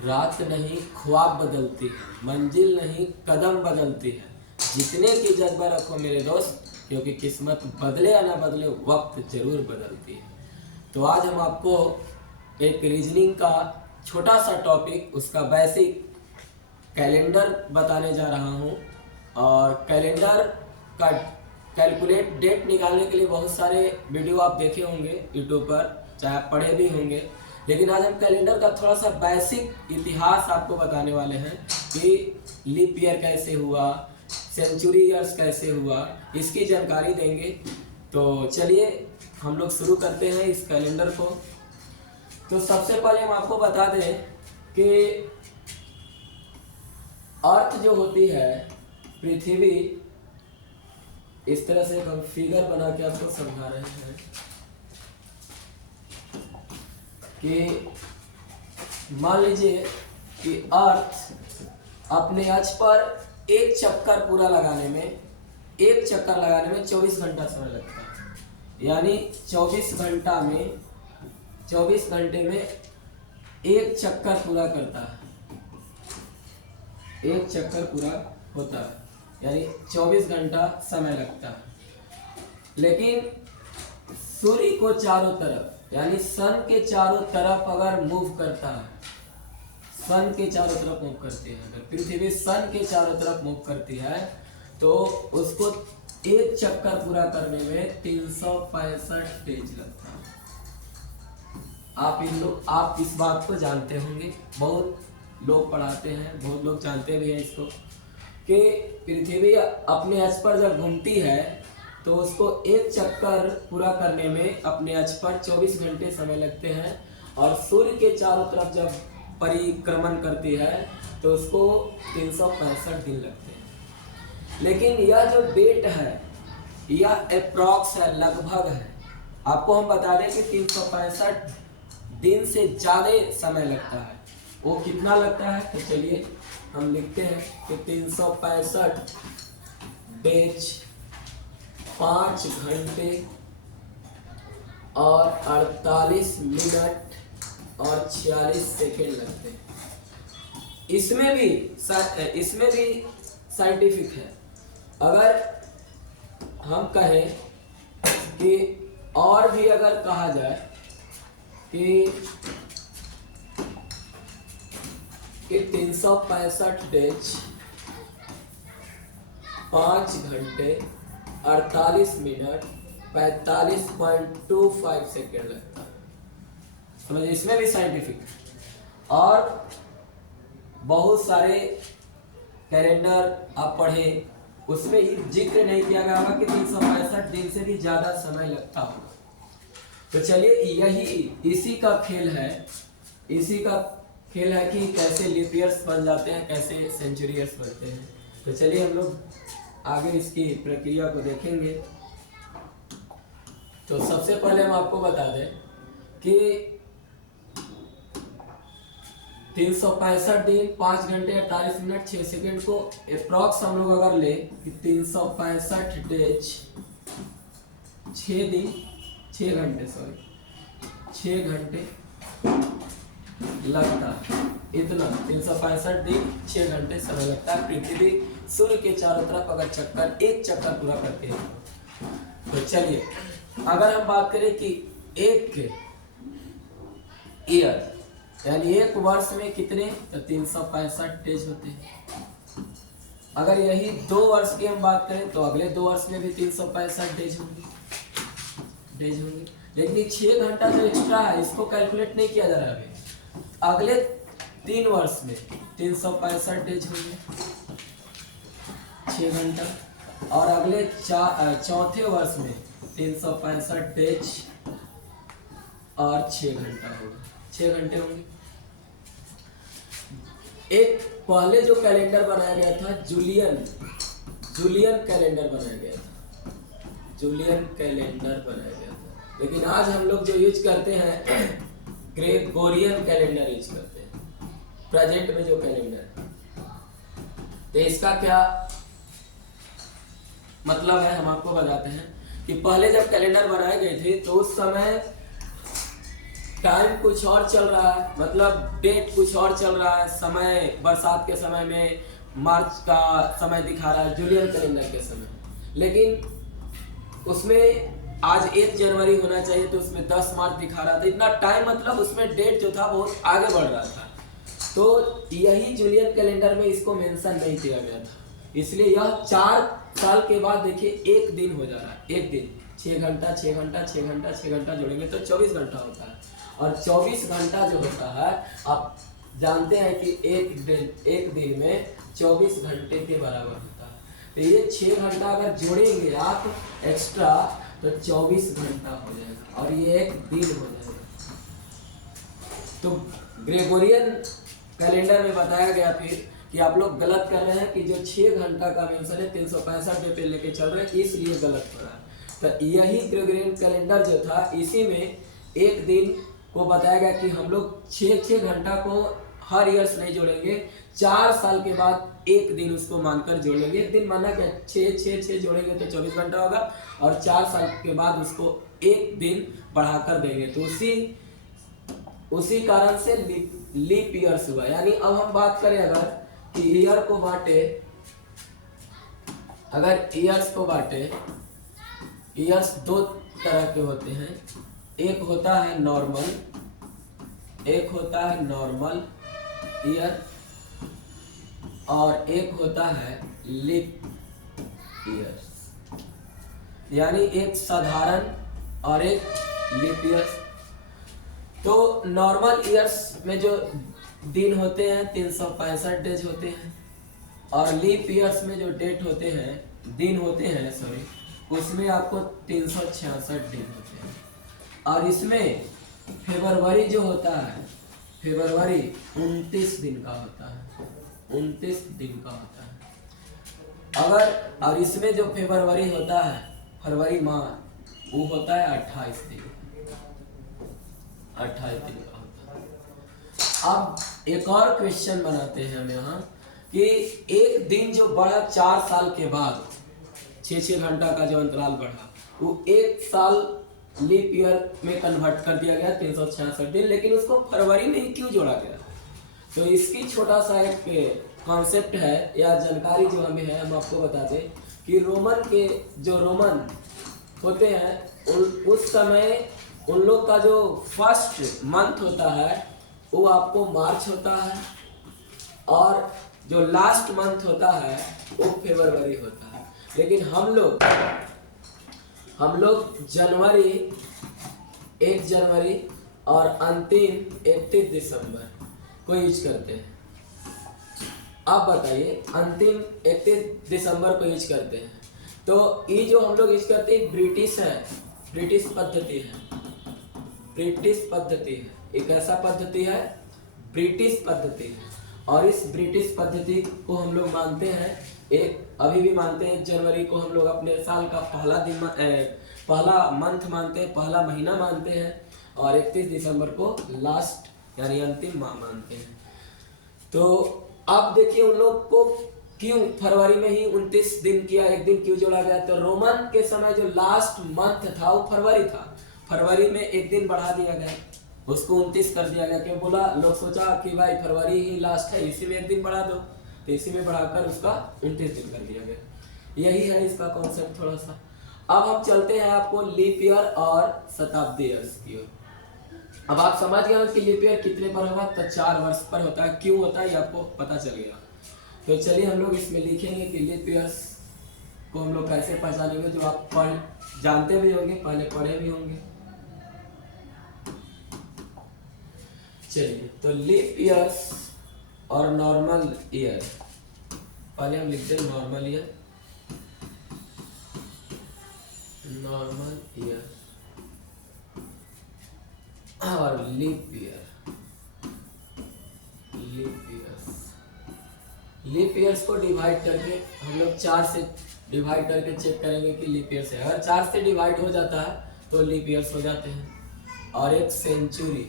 रात नहीं ख्वाब बदलती है, मंजिल नहीं कदम बदलती है। जितने की जज्बा रखो मेरे दोस्त, क्योंकि किस्मत बदले या ना बदले वक्त जरूर बदलती है। तो आज हम आपको एक रीजनिंग का छोटा सा टॉपिक, उसका बेसिक कैलेंडर बताने जा रहा हूँ। और कैलेंडर का कैलकुलेट डेट निकालने के लिए बहुत सारे वीडियो आप देखे होंगे यूट्यूब पर, चाहे आप पढ़े भी होंगे। लेकिन आज हम कैलेंडर का थोड़ा सा बेसिक इतिहास आपको बताने वाले हैं कि लीप ईयर कैसे हुआ, सेंचुरी ईयर्स कैसे हुआ, इसकी जानकारी देंगे। तो चलिए हम लोग शुरू करते हैं इस कैलेंडर को। तो सबसे पहले हम आपको बता दें कि अर्थ जो होती है, पृथ्वी, इस तरह से हम फिगर बना के आपको समझा रहे हैं कि मान लीजिए कि अर्थ अपने अक्ष पर एक चक्कर पूरा लगाने में 24 घंटा समय लगता है। यानी 24 घंटे में एक चक्कर पूरा करता है, एक चक्कर पूरा होता है, यानी 24 घंटा समय लगता है। लेकिन सूर्य को चारों तरफ, यानी सन के चारों तरफ अगर मूव करता है, सन के चारों तरफ मूव करती है, अगर पृथ्वी सन के चारों तरफ मूव करती है तो उसको एक चक्कर पूरा करने में 365 डेज लगता है। आप इस बात को जानते होंगे, बहुत लोग पढ़ाते हैं, बहुत लोग जानते भी हैं इसको, कि पृथ्वी अपने अक्ष पर जब घूमती है तो उसको एक चक्कर पूरा करने में अपने अक्ष पर 24 घंटे समय लगते हैं, और सूर्य के चारों तरफ जब परिक्रमण करती है तो उसको 365 दिन लगते हैं। लेकिन यह जो डेट है यह अप्रॉक्स है, लगभग है। आपको हम बता दें कि 365 दिन से ज़्यादा समय लगता है। वो कितना लगता है तो चलिए हम लिखते हैं कि 365 डेज 5 घंटे और 48 मिनट और 46 सेकेंड लगते हैं। इसमें भी साइंटिफिक है। अगर हम कहें कि और भी अगर कहा जाए कि 365 डेज 5 घंटे 48 मिनट 45.25 सेकेंड लगता है। समझिए, इसमें भी साइंटिफिक है। और बहुत सारे कैलेंडर आप पढ़े, उसमें जिक्र नहीं किया गया होगा कि 365 दिन से भी ज्यादा समय लगता होगा। तो चलिए इसी का खेल है कि कैसे लीप ईयर्स बन जाते हैं, कैसे सेंचुरी ईयर्स बनते हैं। तो चलिए हम लोग आगे इसकी प्रक्रिया को देखेंगे। तो सबसे पहले हम आपको बता दें कि 365 दिन 5 घंटे 48 मिनट 6 सेकेंड को अप्रॉक्स हम लोग अगर ले कि 365 डेज 6 घंटे लगता है। इतना 365 दिन 6 घंटे समय लगता है पृथ्वी सूर्य के चारों तरफ अगर एक चक्कर पूरा करते हैं। तो चलिए अगर हम बात करें कि एक ईयर यानी एक वर्ष में कितने, तो 365 डेज होते हैं। अगर यही 2 वर्ष की हम बात करें तो अगले 2 वर्ष में भी 365 डेज होंगे। लेकिन 6 घंटा जो एक्स्ट्रा है इसको कैलकुलेट नहीं किया जा रहा है। अगले 3 वर्ष में 365 डेज होंगे 6 घंटा, और अगले चौथे वर्ष में 365 डेज और 6 घंटा होगा, 6 घंटे होंगे। एक पहले जो कैलेंडर बनाया गया था जूलियन कैलेंडर बनाया गया था। लेकिन आज हम लोग जो यूज करते हैं ग्रेगोरियन कैलेंडर यूज करते हैं, प्रेजेंट में जो कैलेंडर है। तो इसका क्या मतलब है हम आपको बताते हैं कि पहले जब कैलेंडर बनाए गए थे तो उस समय टाइम कुछ और चल रहा है, मतलब डेट कुछ और चल रहा है, समय बरसात के समय में मार्च का समय दिखा रहा है जूलियन कैलेंडर के समय, लेकिन उसमें आज 1 जनवरी होना चाहिए तो उसमें 10 मार्च दिखा रहा था। इतना टाइम, मतलब उसमें डेट जो था बहुत आगे बढ़ रहा था। तो यही जूलियन कैलेंडर में इसको मेंशन नहीं किया गया था, इसलिए यह 4 साल के बाद देखिए 1 दिन हो जा रहा है। 1 दिन 6 घंटा 6 घंटा 6 घंटा 6 घंटा जोड़ेंगे तो 24 घंटा होता है। और 24 घंटा जो होता है, आप जानते हैं कि एक दिन में 24 घंटे के बराबर होता है। तो ये 6 घंटा अगर जोड़ेंगे आप एक्स्ट्रा तो 24 घंटा हो जाएगा और ये 1 दिन हो जाएगा। तो ग्रेगोरियन कैलेंडर में बताया गया फिर कि आप लोग गलत कर रहे हैं कि जो 6 घंटा का मेंशन है 365 डे पे लेके चल रहे हैं, इसलिए गलत हो रहा है। तो यही ग्रेगोरियन कैलेंडर जो था, इसी में 1 दिन को बताया गया कि हम लोग 6 घंटा को हर ईयर्स नहीं जोड़ेंगे, 4 साल के बाद 1 दिन उसको मानकर जोड़ लेंगे। 1 दिन माना क्या, 6 जोड़ेंगे तो 24 घंटा होगा और 4 साल के बाद उसको 1 दिन बढ़ाकर देंगे। तो उसी कारण से लीप ईयर्स हुआ। यानी अब हम बात करें अगर कि ईयर को बांटे, अगर ईयर्स को बांटे, ईयर्स 2 तरह के होते हैं। एक होता है नॉर्मल, एक होता है नॉर्मल ईयर और एक होता है लीप ईयर। यानी एक साधारण और एक लीप ईयर। तो नॉर्मल ईयर्स में जो दिन होते हैं 365 डेज होते हैं और लीप ईयर्स में जो डेट होते हैं, दिन होते हैं सॉरी, उसमें आपको 366 दिन होते हैं। और इसमें फरवरी जो होता है, फरवरी 29 दिन का होता है, 29 दिन का होता है। अगर और इसमें जो फरवरी होता है, फरवरी माह, वो होता है 28 दिन, 28 दिन का होता है। अब एक और क्वेश्चन बनाते हैं हम यहाँ कि एक दिन जो बढ़ा 4 साल के बाद, 6 घंटा का जो अंतराल बढ़ा, वो 1 साल लीप ईयर में कन्वर्ट कर दिया गया 366 दिन, लेकिन उसको फरवरी में ही क्यों जोड़ा गया? तो इसकी छोटा सा एक कॉन्सेप्ट है या जानकारी जो हमें है, हम आपको बता दें कि रोमन होते हैं, उस समय उन लोग का जो फर्स्ट मंथ होता है वो आपको मार्च होता है और जो लास्ट मंथ होता है वो फरवरी होता है। लेकिन हम लोग जनवरी 1 जनवरी और अंतिम 31 दिसंबर को यूज करते हैं। आप बताइए, अंतिम 31 दिसंबर को यूज करते हैं। तो ये जो हम लोग यूज करते हैं ब्रिटिश है, ब्रिटिश पद्धति है, ब्रिटिश पद्धति है। एक ऐसा पद्धति है, ब्रिटिश पद्धति है। और इस ब्रिटिश पद्धति को हम लोग मानते हैं, अभी भी मानते हैं। 1 जनवरी को हम लोग अपने साल का पहला मंथ मानते हैं, पहला महीना मानते हैं और 31 दिसंबर को लास्ट यानी अंतिम माह मानते हैं। तो अब देखिए उन लोग को क्यों फरवरी में ही 29 दिन किया, 1 दिन क्यों जोड़ा गया? तो रोमन के समय जो लास्ट मंथ था वो फरवरी था, फरवरी में 1 दिन बढ़ा दिया गया, उसको 29 कर दिया गया। क्यों बोला? लोग सोचा कि भाई फरवरी ही लास्ट है, इसी में 1 दिन बढ़ा दो, तो इसी में बढ़ाकर उसका 29 दिन कर दिया गया। यही है इसका कॉन्सेप्ट थोड़ा सा। अब हम चलते हैं आपको लीप ईयर और शताब्दी ईयर्स की ओर। अब आप समझ गए कि लीप ईयर कितने पर होगा? तो 4 वर्ष पर होता है। क्यों होता है ये आपको पता चल गया। तो चलिए हम लोग इसमें लिखेंगे कि लीप ईयर्स को हम लोग कैसे पहचानेंगे, जो आप जानते भी होंगे, पहले पढ़े भी होंगे। चलिए, तो लीप ईयर्स और नॉर्मल ईयर, पहले हम लिखते हैं नॉर्मल ईयर, नॉर्मल ईयर और लीप ईयर। लीप ईयर्स को डिवाइड करके हम लोग 4 से डिवाइड करके चेक करेंगे कि लीप ईयर्स है। अगर 4 से डिवाइड हो जाता है तो लीप ईयर्स हो जाते हैं। और एक सेंचुरी,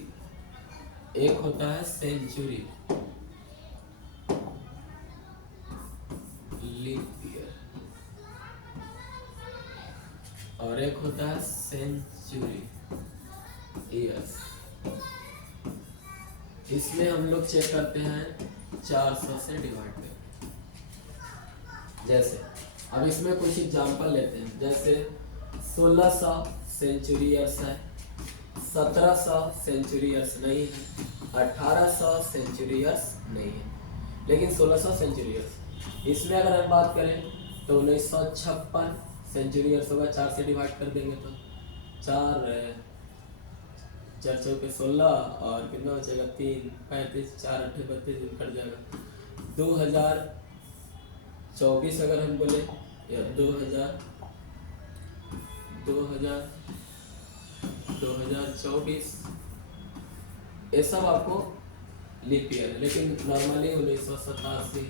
एक होता है सेंचुरी, लीप ईयर, और एक होता है सेंचुरी ईयर्स। लोग चेक करते हैं 400 से डिवाइड करके। जैसे अब इसमें कुछ एग्जांपल लेते हैं, जैसे 1600 सेंचुरी ईयर्स है, 1700 सेंचुरी ईयर्स नहीं है, 1800 सेंचुरी ईयर्स नहीं है, लेकिन 1600 सेंचुरी ईयर्स। इसमें अगर हम बात करें तो 1956 सेंचुरी ईयर्स होगा, 4 से डिवाइड कर देंगे तो 4 4 चौके 16 और कितना बचेगा 3 35 4 8 32 कट जाएगा। 2024 अगर हम बोले या 2024 ये सब आपको लीप ईयर है, लेकिन नॉर्मली 1987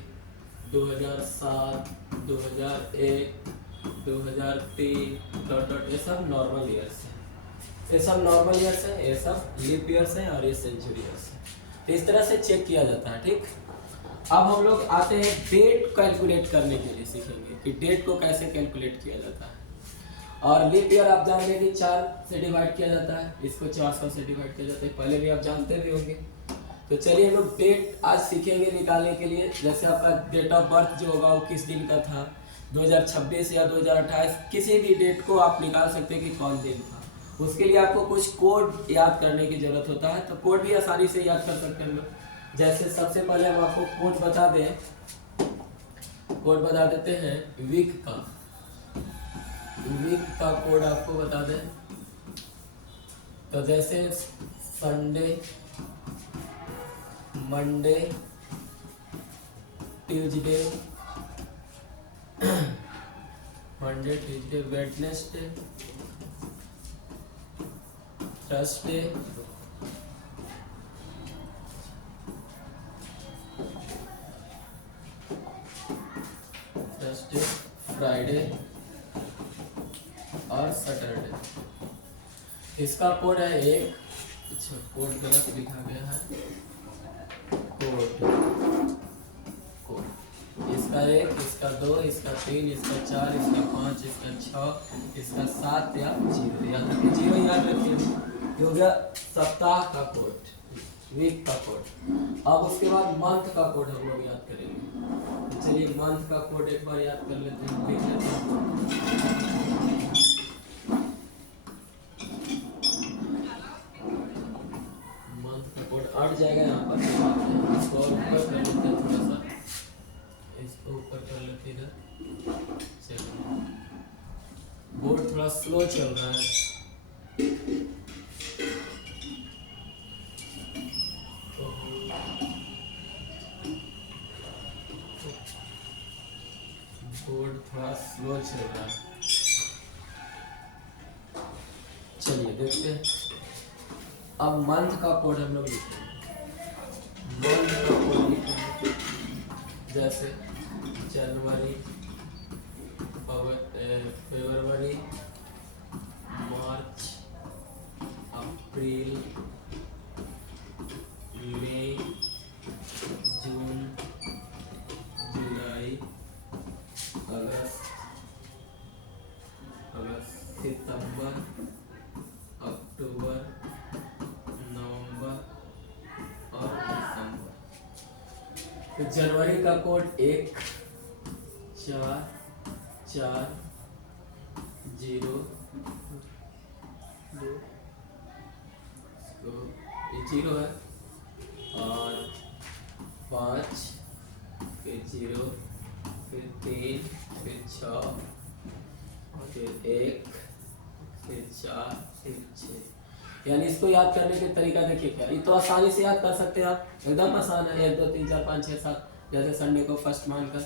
2007 2001 2003 डॉट डॉट ये सब नॉर्मल ईयर्स हैं। ये सब नॉर्मल ईयर्स हैं, ये सब लीप ईयर्स हैं और ये सेंचुरी ईयर्स हैं। तो इस तरह से चेक किया जाता है। ठीक, अब हम लोग आते हैं डेट कैलकुलेट करने के लिए, सीखेंगे कि डेट को कैसे कैलकुलेट किया जाता है। और लीप ईयर आप जान लेंगे 4 से डिवाइड किया जाता है, इसको 400 से डिवाइड किया जाता है, पहले भी आप जानते भी होंगे। तो चलिए हम लोग डेट आज सीखेंगे निकालने के लिए। जैसे आपका डेट ऑफ बर्थ जो होगा वो किस दिन का था, 2026 या 2028, किसी भी डेट को आप निकाल सकते हैं कि कौन दिन था। उसके लिए आपको कुछ कोड याद करने की जरूरत होता है, तो कोड भी आसानी से याद कर सकते हैं हम लोग। जैसे सबसे पहले हम आपको कोड बता दें, कोड बता देते हैं वीक का कोड आपको बता दें। तो जैसे Sunday, Monday, Tuesday, Wednesday, Thursday, Friday और सैटरडे। इसका कोड है 1। अच्छा, कोड गलत लिखा गया है। कोड इसका 1, इसका 2, इसका 3, इसका 4, इसका 5, इसका 6, इसका 7 या 0 याद रखिए। 0 याद रखिए, हो गया सप्ताह का कोड, वीक का कोड। अब उसके बाद मंथ का कोड हम लोग याद करेंगे। चलिए मंथ का कोड एक बार याद कर लेते हैं, लिख लेते हैं। मंथ का कोड अट जाएगा यहाँ पर, इसको ऊपर कर लेते हैं, थोड़ा सा इसको ऊपर कर लेते हैं इधर। चलिए, बोर्ड थोड़ा स्लो चल रहा है। बोर्ड थोड़ा स्लो चल रहा है। चलिए देखते हैं। अब मंथ का कोड हम लोग लिखेंगे। मंथ का कोड लिखेंगे जैसे जनवरी, फरवरी, मार्च, अप्रैल, मई, जून, जुलाई, अगस्त, सितंबर, अक्टूबर, नवंबर और दिसंबर। तो जनवरी का कोड 1 4 4 0 2, ये 0 है, और 5, फिर 0, फिर 3, फिर 6, फिर 1, फिर 4, फिर 6। यानी इसको याद करने के तरीका देखिए क्या, ये तो आसानी से याद कर सकते हैं आप, एकदम आसान है। 1 2 3 4 5 6 7, जैसे संडे को फर्स्ट मानकर।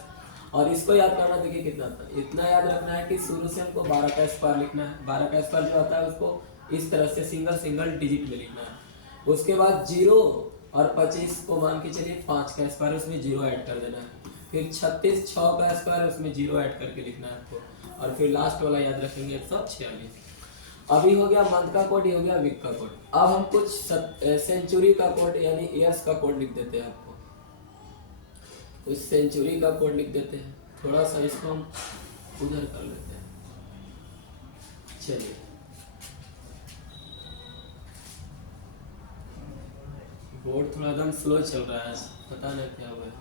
और इसको याद करना देखिए कितना था, इतना याद रखना है कि शुरू से हमको 12 का स्क्वायर लिखना है। 12 का स्क्वायर जो होता है उसको इस तरह से सिंगल डिजिट में लिखना है। उसके बाद 0 और 25 को मान के चलिए 5 का स्क्वायर, उसमें 0 ऐड कर देना है। फिर 36 6 का स्क्वायर, उसमें 0 ऐड करके लिखना है आपको। और फिर लास्ट वाला याद रखेंगे 146। अभी हो गया मंथ का कोड, ये हो गया वीक का कोड। अब हम कुछ सेंचुरी का कोड यानी ईयर्स का कोड लिख देते हैं आपको। कुछ सेंचुरी का कोड लिख देते हैं, थोड़ा सा इसको हम उधर कर लेते हैं। चलिए बोर्ड थोड़ा एकदम स्लो चल रहा है, पता नहीं क्या हुआ है।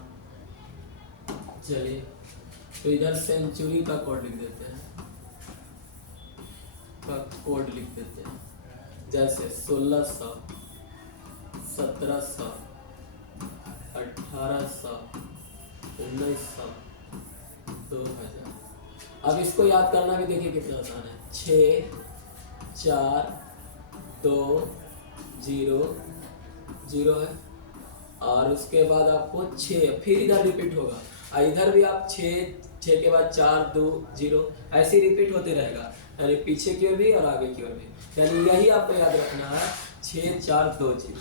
चलिए तो इधर सेंचुरी का कोड लिख देते हैं, जैसे 1600, 1700, 1800, 1900, 2000। अब इसको याद करना भी देखिए कितना आसान है। 6 4 2 0 0 है, और उसके बाद आपको 6 फिर इधर रिपीट होगा, और इधर भी आप 6 के बाद 4 2 0 ऐसे ही रिपीट होते रहेगा, यानी पीछे की ओर भी और आगे की ओर भी। यानी यही आपको याद रखना है 6 4 2 0।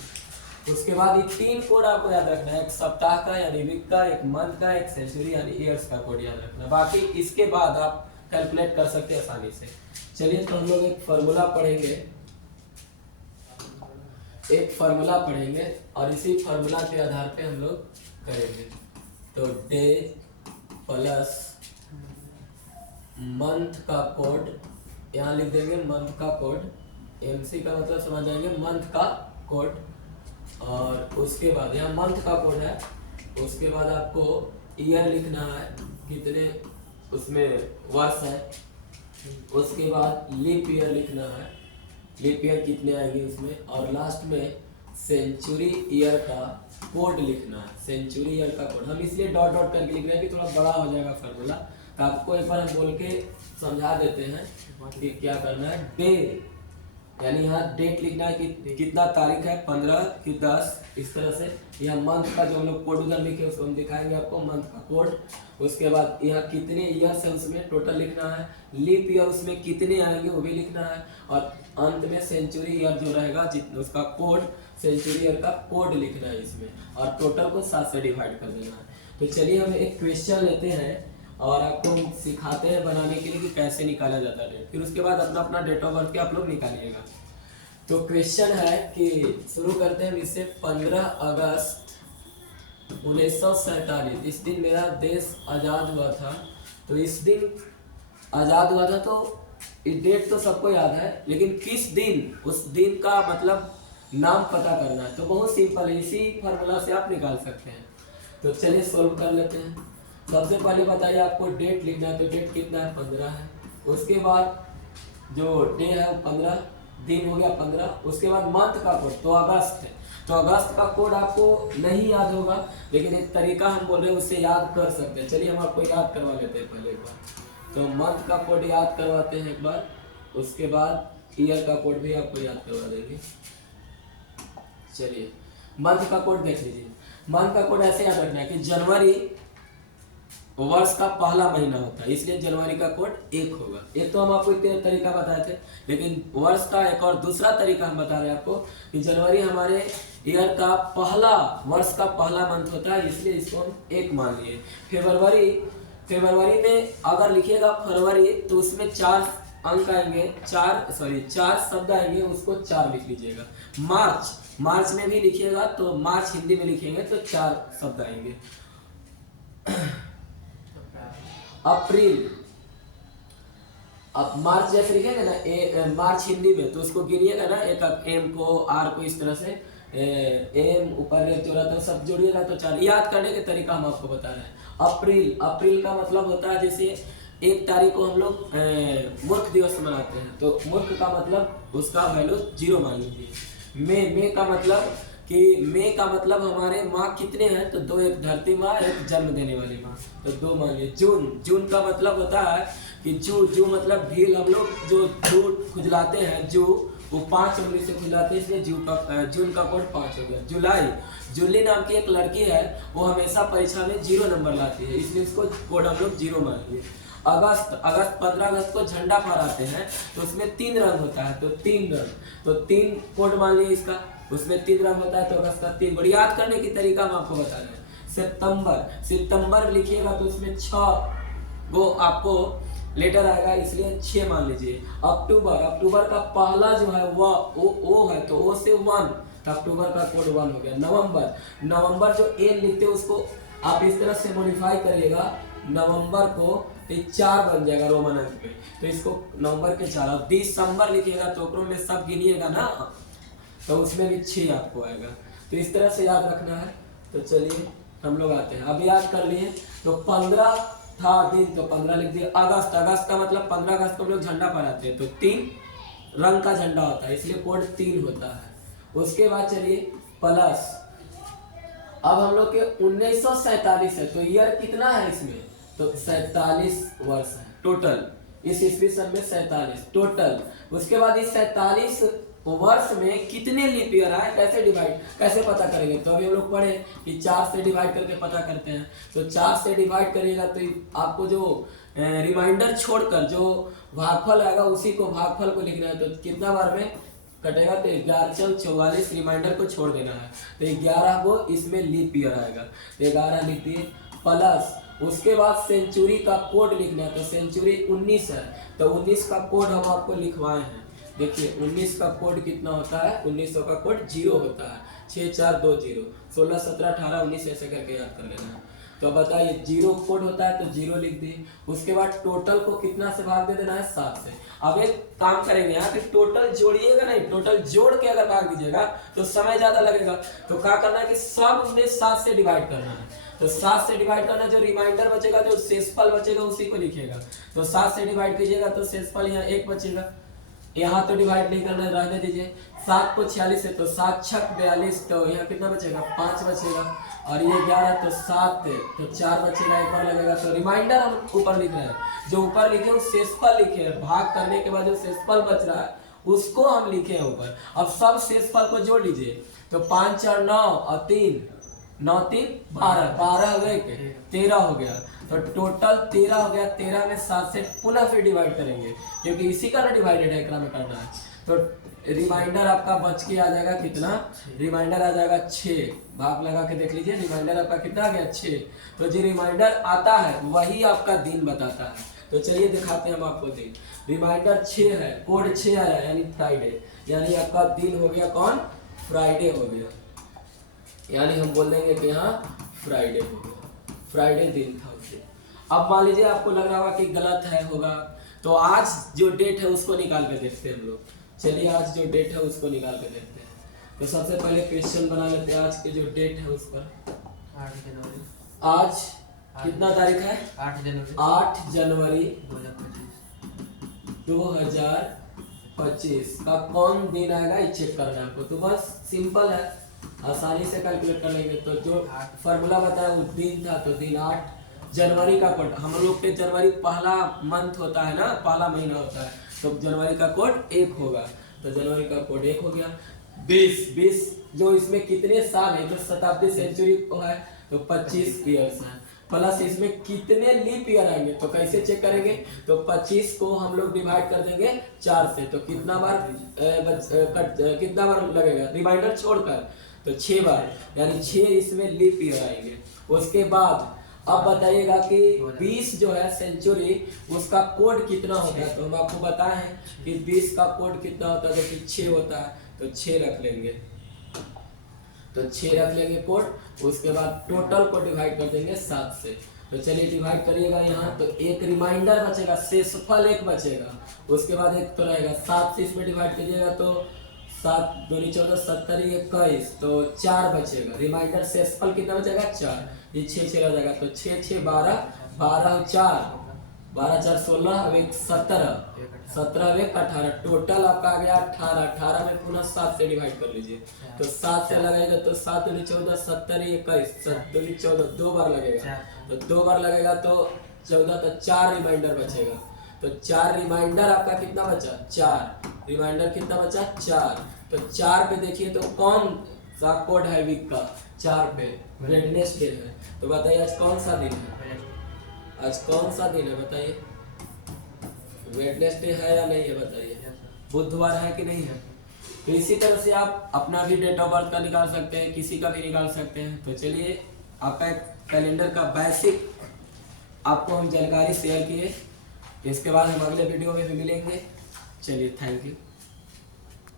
उसके बाद ये 3 कोड आपको याद रखना है, एक सप्ताह का यानी वीक का, एक मंथ का, एक सेंचुरी यानी ईयर्स का कोड याद रखना। बाकी इसके बाद आप कैलकुलेट कर सकते हैं आसानी से। चलिए तो हम लोग एक फार्मूला पढ़ेंगे और इसी फार्मूला के आधार पे हम लोग करेंगे। तो डे प्लस मंथ का कोड यहाँ लिख देंगे, मंथ का कोड, एमसी का मतलब समझ जाएंगे मंथ का कोड, और उसके बाद यहाँ मंथ का कोड है, उसके बाद आपको ईयर लिखना है, कितने उसमें वर्ष है, उसके बाद लीप ईयर लिखना है, लीप ईयर कितने आएंगे उसमें, और लास्ट में सेंचुरी ईयर का कोड लिखना है, सेंचुरी ईयर का कोड। हम इसलिए डॉट डॉट करके लिख रहे हैं कि थोड़ा बड़ा हो जाएगा फार्मूला, तो आपको एक बार हम बोल के समझा देते हैं कि क्या करना है। डे यानी यहाँ डेट लिखना है कि कितना तारीख है, 15 कि 10, इस तरह से। यहाँ मंथ का जो हम लोग कोड उधर लिखे उसको हम दिखाएंगे आपको, मंथ का कोड। उसके बाद यहाँ कितने ईयर्स है उसमें टोटल लिखना है, लीप ईयर उसमें कितने आएंगे वो भी लिखना है, और अंत में सेंचुरी ईयर जो रहेगा जितना उसका कोड, सेंचुरी ईयर का कोड लिखना है इसमें, और टोटल को 7 से डिवाइड कर देना है। तो चलिए हम एक क्वेश्चन लेते हैं और आपको सिखाते हैं बनाने के लिए कि कैसे निकाला जाता है डेट। फिर उसके बाद अपना अपना डेट ऑफ बर्थ के आप लोग निकालिएगा। तो क्वेश्चन है कि शुरू करते हैं इससे। 15 अगस्त 1947 इस दिन मेरा देश आज़ाद हुआ था। तो इस दिन आज़ाद हुआ था, तो इस डेट तो सबको याद है, लेकिन किस दिन, उस दिन का मतलब नाम पता करना है। तो बहुत सिंपल है, इसी फार्मूला से आप निकाल सकते हैं। तो चलिए सॉल्व कर लेते हैं। सबसे पहले बताइए आपको डेट लिखना है, तो डेट कितना है, 15 है। उसके बाद जो डे है 15, दिन हो गया 15। उसके बाद मंथ का कोड तो अगस्त है, तो अगस्त का कोड आपको नहीं याद होगा, लेकिन एक तरीका हम बोल रहे हैं उससे याद कर सकते हैं। चलिए हम आपको याद करवा लेते हैं पहले एक बार। तो मंथ का कोड याद करवाते हैं एक बार, उसके बाद ईयर का कोड भी आपको याद करवा देंगे। चलिए मंथ का कोड देख लीजिए। मंथ का कोड ऐसे याद रखना है कि जनवरी वर्ष का पहला महीना होता है, इसलिए जनवरी का कोड 1 होगा। ये तो हम आपको एक तरीका बताए थे, लेकिन वर्ष का एक और दूसरा तरीका हम बता रहे हैं आपको कि जनवरी हमारे ईयर का पहला, वर्ष का पहला मंथ होता है, इसलिए इसको हम 1 मान लिए। फरवरी में अगर लिखिएगा फरवरी, तो उसमें 4 अंक आएंगे, 4 शब्द आएंगे, उसको 4 लिख लीजिएगा। मार्च में भी लिखिएगा तो मार्च हिंदी में लिखेंगे तो 4 शब्द आएंगे। अप्रैल, अब मार्च जैसे लिखेंगे ना मार्च हिंदी में, तो उसको गिनिएगा ना, एक एम को आर को इस तरह से एम ऊपर जोड़ा तो सब जोड़िएगा तो 4। याद करने के तरीका हम आपको बता रहे हैं। अप्रैल का मतलब होता है, जैसे 1 तारीख को हम लोग मूर्ख दिवस मनाते हैं, तो मूर्ख का मतलब उसका वैल्यू 0 मान लीजिए। मई का मतलब हमारे माँ कितने हैं, तो 2, एक धरती माँ, एक जन्म देने वाली माँ, तो 2 मान लीजिए। जून का मतलब होता है कि जू मतलब ढील, हम लोग जो जू खुजलाते हैं, वो 5 उंगली से खुजलाते हैं, इसलिए जून का कोड 5 हो गया। जूली नाम की एक लड़की है, वो हमेशा परीक्षा में 0 नंबर लाती है, इसलिए इसको कोड हम लोग 0 मान लिए। अगस्त 15 अगस्त को झंडा फहराते हैं, तो उसमें 3 रंग होता है, तो 3 रंग, तो 3 कोड मान लिए इसका, उसमें 3 रंग होता है, तो अगस्त का 3 कोड। याद करने की तरीका हम आपको बता रहे हैं। सितंबर लिखिएगा तो उसमें 6 वो आपको लेटर आएगा, इसलिए 6 मान लीजिए। अक्टूबर का पहला जो है वो ओ है, तो ओ से 1, तो अक्टूबर का कोड 1 हो गया। नवंबर जो ए लिखते हैं उसको आप इस तरह से मॉडिफाई करिएगा, नवंबर को 4 बन जाएगा रोमन अंक पे, तो इसको नवंबर के 4। दिसंबर लिखिएगा तो में सब गिनिएगा ना, तो उसमें भी 6 आपको आएगा। तो इस तरह से याद रखना है। तो चलिए हम लोग आते हैं, अब याद कर लिए। तो 15 था दिन, तो 15 लिख दिए। अगस्त, अगस्त का मतलब 15 अगस्त को हम लोग झंडा फहराते हैं, तो 3 रंग का झंडा होता है, इसलिए कोड 3 होता है। उसके बाद चलिए प्लस, अब हम लोग के 1947 है, तो ईयर कितना है इसमें, तो 47 वर्ष है टोटल, इस ईस्वी सन में 47 टोटल। उसके बाद इस 47 वर्ष में कितने लीप ईयर आए, कैसे पता करेंगे, तो अभी हम लोग पढ़े कि 4 से डिवाइड करके पता करते हैं। तो 4 से डिवाइड करिएगा तो आपको जो रिमाइंडर छोड़कर जो भागफल आएगा उसी को भागफल को लिखना है। तो कितना बार में कटेगा, तो 1144 रिमाइंडर को छोड़ देना है, तो 11 को इसमें लीप ईयर आएगा, तो 11 लिख दिए प्लस। उसके बाद सेंचुरी का कोड लिखना है, तो सेंचुरी 19 है, तो 19 का कोड हम आपको लिखवाए हैं। देखिए 19 का कोड कितना होता है, 1900 का कोड 0 होता है, 6420, 16 17 18 19 ऐसे करके याद कर लेना है। तो बताइए 0 कोड होता है, तो 0 लिख दिए। उसके बाद टोटल को कितना से भाग दे देना है, 7 से। अब एक काम करेंगे यहाँ कि टोटल जोड़िएगा नहीं, टोटल जोड़ के अगर भाग दीजिएगा तो समय ज्यादा लगेगा। तो क्या करना है कि सब में 7 से डिवाइड करना है, तो 7 से डिवाइड करना, जो रिमाइंडर बचेगा, जो शेषफल बचेगा उसी को लिखिएगा। तो 7 से डिवाइड कीजिएगा तो शेषफल यहाँ 1 बचेगा, यहाँ तो डिवाइड नहीं करना, रहने दीजिए। 7 को 46 है, तो 7 छक 42, तो यहाँ कितना बचेगा, 5 बचेगा। और ये 11 तो 7 है, तो 4 बचेगा, एक और लगेगा। तो रिमाइंडर हम ऊपर लिख रहे हैं, जो ऊपर लिखे वो शेषफल लिखे हैं, भाग करने के बाद जो शेषफल बच रहा है उसको हम लिखे हैं ऊपर। अब सब शेषफल को जोड़ लीजिए, तो 5 4 9 और 3 9 3 12, 12 हो गए, 13 हो गया। तो टोटल 13 हो गया। 13 में 7 से पुनः फिर डिवाइड करेंगे, क्योंकि इसी का ना डिवाइडेड है, एकरा में करना है। तो रिमाइंडर आपका बच के आ जाएगा कितना, रिमाइंडर आ जाएगा 6। भाग लगा के देख लीजिए, रिमाइंडर आपका कितना आ गया, 6। तो जो रिमाइंडर आता है वही आपका दिन बताता है। तो चलिए दिखाते हैं हम आपको दिन। रिमाइंडर 6 है, कोड 6 आया, यानी फ्राइडे, यानी आपका दिन हो गया कौन, फ्राइडे हो गया, यानी हम बोल देंगे कि यहाँ फ्राइडे हो गया, फ्राइडे दिन था उसे। अब मान लीजिए आपको लग रहा होगा कि गलत है होगा, तो आज जो डेट है उसको निकाल के देखते हैं हम लोग। चलिए आज जो डेट है उसको निकाल के देखते हैं। तो सबसे पहले क्वेश्चन बना लेते हैं, आज की जो डेट है उस पर 8 जनवरी। आज कितना तारीख है, 8 जनवरी 2025 का कौन दिन आएगा ये चेक करना है आपको। तो बस सिंपल है, आसानी से कैलकुलेट कर लेंगे। तो जो फॉर्मूला बताया वो दिन था, तो दिन 8 जनवरी का कोड, हम लोग पे जनवरी पहला मंथ होता है ना, पहला महीना होता है, तो जनवरी का कोड 1 होगा, तो जनवरी का कोड 1 हो गया। 20 जो इसमें कितने साल है, जो शताब्दी सेंचुरी है, तो 25 ईयर्स है। प्लस इसमें कितने लीप ईयर आएंगे, तो कैसे चेक करेंगे, तो 25 को हम लोग डिवाइड कर देंगे 4 से, तो कितना बार लगेगा रिमाइंडर छोड़कर, तो 6 बार, यानी 6 इसमें लीप ईयर आएंगे। उसके बाद अब बताइएगा कि 20 जो है सेंचुरी, उसका कोड कितना होता है, तो हम आपको बताए हैं कि 20 का कोड कितना होता है, जो कि 6 होता है, तो 6 रख लेंगे, तो 6 रख लेंगे कोड। उसके बाद टोटल को डिवाइड कर देंगे 7 से, तो चलिए डिवाइड करिएगा यहाँ, तो एक रिमाइंडर बचेगा, शेषफल 1 बचेगा। उसके बाद एक तो रहेगा 7 से इसमें डिवाइड कीजिएगा, तो 7 दूनी 14 70 21, तो 4 बचेगा। रिमाइंडर शेषफल कितना बचेगा, 4, ये 6 6 रह जाएगा, तो 6 6 12 12 4 12 4 16 अब 1 17 17 1 18, टोटल आपका आ गया 18। 18 में पुनः 7 से डिवाइड कर लीजिए, तो 7 से लगेगा, तो 7 दूनी 14 70 21, 7 दूनी 14 2 बार लगेगा, तो 2 बार लगेगा तो 14, तो 4 रिमाइंडर बचेगा। तो 4 रिमाइंडर आपका कितना बचा, 4 रिमाइंडर कितना बचा, 4। तो 4 पे देखिए तो कौन सा कोड है वीक का, 4 पे वेडनेसडे है। तो बताइए आज कौन सा दिन है, आज कौन सा दिन है बताइए, वेडनेसडे है या नहीं है बताइए, बुधवार है कि नहीं है। तो इसी तरह से आप अपना भी डेट ऑफ बर्थ का निकाल सकते हैं, किसी का भी निकाल सकते हैं। तो चलिए आपका कैलेंडर का बेसिक आपको हम जानकारी शेयर किए, इसके बाद हम अगले वीडियो में भी मिलेंगे। चलिए थैंक यू।